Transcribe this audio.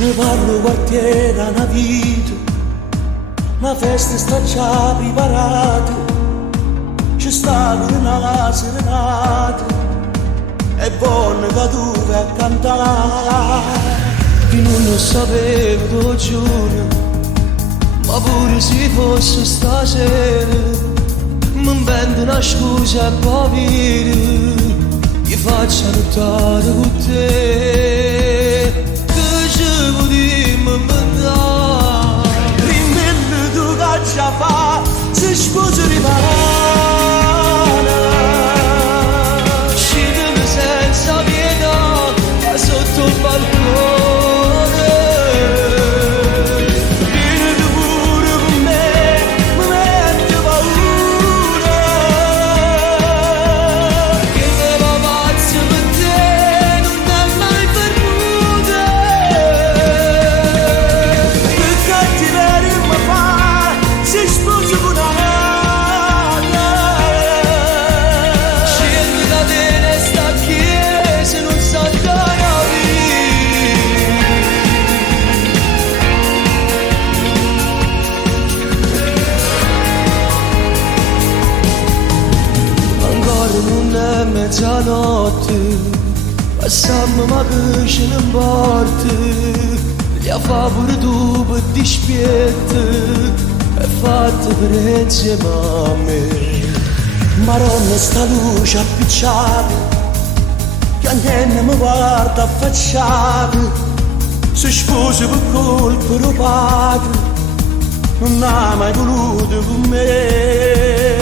Ne parlo quartiere una vita, una festa sta già preparata, ci sta una serenata e buona che tu vai a cantare. Che non sapevo, lo giuro, ma pure se fosse stasera mi invento una scusa e poi vedi che faccio notare con te che ci potremmo inventare. Rimane tu che già fa se scusi rimane, scendere senza pietà da sotto il balcone. Mezzanotte passammo ma che ce ne importa, gli ha fatto pure tu per dispietto e fatte per insieme a me. Maronna sta luce appicciata che a niente mi guarda affacciata, si sposa per colpa del padre, non ha mai voluto con me.